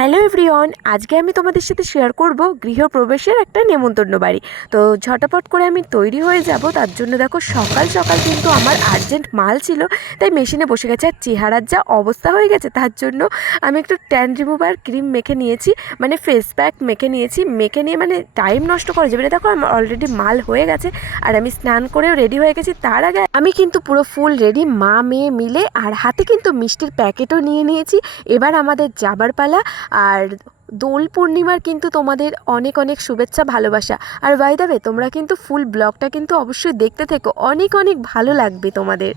Hello everyone, আজকে আমি তোমাদের সাথে শেয়ার করব গৃহপ্রবেশের একটা নেমন্তন্ন বাড়ি। তো ঝটাপট করে আমি তৈরি হয়ে যাব, তার জন্য দেখো সকাল সকাল কিন্তু আমার আর্জেন্ট মাল ছিল, তাই মেশিনে বসে গেছে। আর চেহারার যা অবস্থা হয়ে গেছে, তার জন্য আমি একটু ট্যান রিমুভার ক্রিম মেখে নিয়েছি, মানে ফেস প্যাক মেখে নিয়েছি। মেখে নিয়ে মানে টাইম নষ্ট করা যাবে না। দেখো আমার অলরেডি মাল হয়ে গেছে আর আমি স্নান করেও রেডি হয়ে গেছি। তার আগে আমি কিন্তু পুরো ফুল রেডি, মা মেয়ে মিলে, আর হাতে কিন্তু মিষ্টির প্যাকেটও নিয়ে নিয়েছি। এবার আমাদের যাবার পালা। আর দোল পূর্ণিমার কিন্তু তোমাদের অনেক অনেক শুভেচ্ছা, ভালোবাসা। আর বাই দ্য ওয়ে, তোমরা কিন্তু ফুল ব্লগটা কিন্তু অবশ্যই দেখতে থেকো, অনেক অনেক ভালো লাগবে তোমাদের।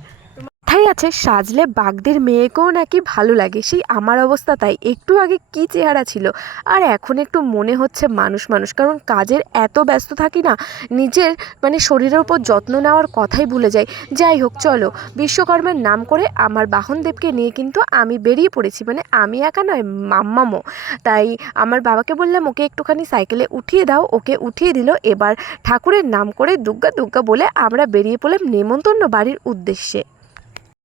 কথাই আছে, সাজলে বাগদের মেয়েকেও নাকি ভালো লাগে। সেই আমার অবস্থা তাই। একটু আগে কি চেহারা ছিল, আর এখন একটু মনে হচ্ছে মানুষ মানুষ, কারণ কাজের এত ব্যস্ত থাকি না, নিজের মানে শরীরের উপর যত্ন নেওয়ার কথাই ভুলে যাই। যাই হোক, চলো, বিশ্বকর্মার নাম করে আমার বাহনদেবকে নিয়ে কিন্তু আমি বেরিয়ে পড়েছি। মানে আমি একা নয়, মাম্মামও। তাই আমার বাবাকে বললাম ওকে একটুখানি সাইকেলে উঠিয়ে দাও, ওকে উঠিয়ে দিল। এবার ঠাকুরের নাম করে দুগ্গা দুগ্গা বলে আমরা বেরিয়ে পড়লাম নেমন্তন্ন বাড়ির উদ্দেশ্যে।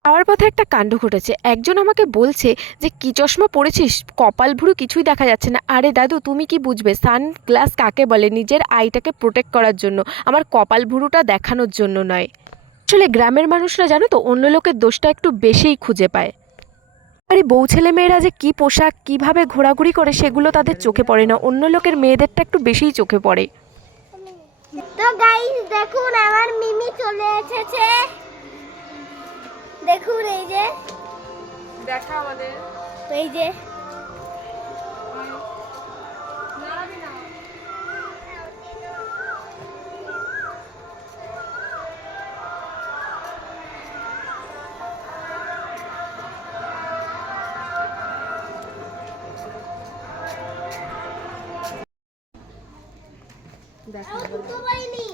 যাওয়ার পথে একটা কাণ্ড ঘটেছে। একজন আমাকে বলছে যে কি চশমা পরেছিস, কপাল ভুরু কিছুই দেখা যাচ্ছে না। আরে দাদু, তুমি কি বুঝবে সানগ্লাস কাকে বলে? নিজের আইটাকে প্রোটেক্ট করার জন্য, আমার কপাল ভুরুটা দেখানোর জন্য নয়। আসলে গ্রামের মানুষরা জানো তো, অন্য লোকের দোষটা একটু বেশিই খুঁজে পায়। আরে বউ ছেলে মেয়েরা যে কি পোশাক কিভাবে ঘোরাঘুরি করে সেগুলো তাদের চোখে পড়ে না, অন্য লোকের মেয়েদেরটা একটু বেশিই চোখে পড়ে। তো গাইস দেখুন, আমার মিমি চলে এসেছে। দেখুন এই যে দেখা আমাদের এই যে জুতো পাইনি।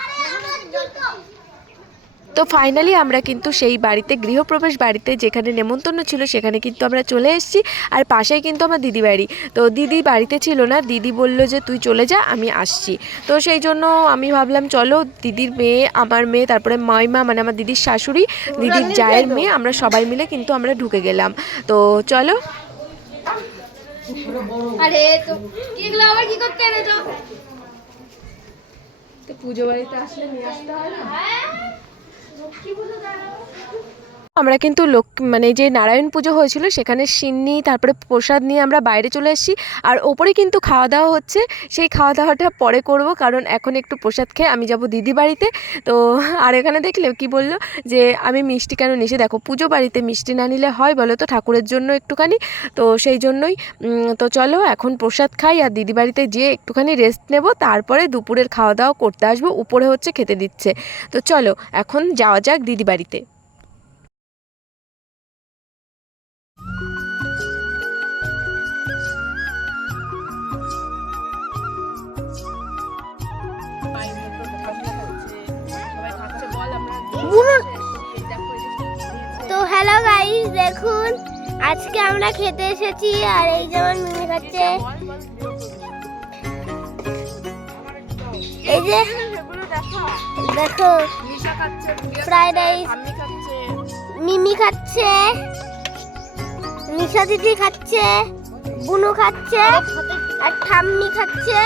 আরে আমার জুতো। তো ফাইনালি আমরা কিন্তু সেই বাড়িতে, গৃহপ্রবেশ বাড়িতে যেখানে নেমন্তন্ন ছিল, সেখানে কিন্তু আমরা চলে এসেছি। আর পাশেই কিন্তু আমার দিদি বাড়ি। তো দিদি বাড়িতে ছিল না, দিদি বলল যে তুই চলে যা, আমি আসছি। তো সেই জন্য আমি ভাবলাম চলো, দিদির মেয়ে, আমার মেয়ে, তারপরে মাইমা মানে আমার দিদির শাশুড়ি, দিদির জায়ের মেয়ে, আমরা সবাই মিলে কিন্তু আমরা ঢুকে গেলাম। তো চলো। আরে তো এগুলো আবার কি করতে এনেছো? তো পুজো বাড়িতে আসলে নিয়ে আসতে হয় না। লক্ষ্মী পুজো দাঁড়াও। আমরা কিন্তু মানে যে নারায়ণ পুজো হয়েছিল সেখানে সিন্নি তারপরে প্রসাদ নিয়ে আমরা বাইরে চলে এসেছি। আর ওপরে কিন্তু খাওয়া দাওয়া হচ্ছে, সেই খাওয়া দাওয়াটা পরে করব, কারণ এখন একটু প্রসাদ খেয়ে আমি যাব দিদি বাড়িতে। তো আর এখানে দেখলে কি বললো যে আমি মিষ্টি কেন নিয়েছি, দেখো পুজো বাড়িতে মিষ্টি না নিলে হয় বলো তো, ঠাকুরের জন্য একটুখানি। তো সেই জন্যই তো চলো এখন প্রসাদ খাই, আর দিদি বাড়িতে যেয়ে একটুখানি রেস্ট নেব, তারপরে দুপুরের খাওয়া দাওয়া করতে আসবো। উপরে হচ্ছে খেতে দিচ্ছে। তো চলো এখন যাওয়া যাক দিদি বাড়িতে। তো হ্যালো গাইস, দেখুন আজকে আমরা খেতে এসেছি। আর এই যেমন মিমি খাচ্ছে, এই যে দেখো ফ্রাইড রাইস, মিমি খাচ্ছে, নিশা দিদি খাচ্ছে, বুনু খাচ্ছে, আর ঠাম্মি খাচ্ছে।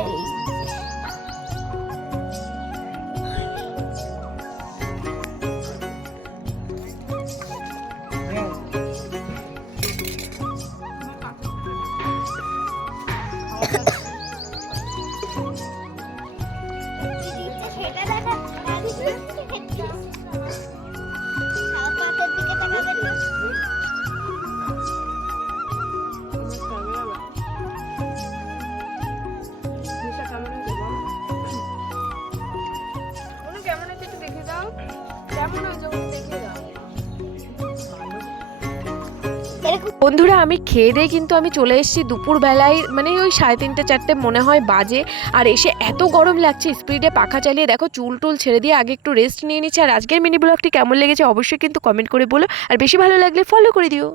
এই সেটা দেখা দিকে তাকাবেন না। বন্ধুরা, আমি খেয়ে দিয়ে কিন্তু আমি চলে এসেছি দুপুরবেলায়, মানে ওই 3:30 4টে মনে হয় বাজে। আর এসে এত গরম লাগছে, স্পিডে পাখা চালিয়ে দেখো চুল টুল ছেড়ে দিয়ে আগে একটু রেস্ট নিয়ে নিচ্ছি। আর আজকের মিনি ব্লগটি কেমন লেগেছে অবশ্যই কিন্তু কমেন্ট করে বলো, আর বেশি ভালো লাগলে ফলো করে দিও।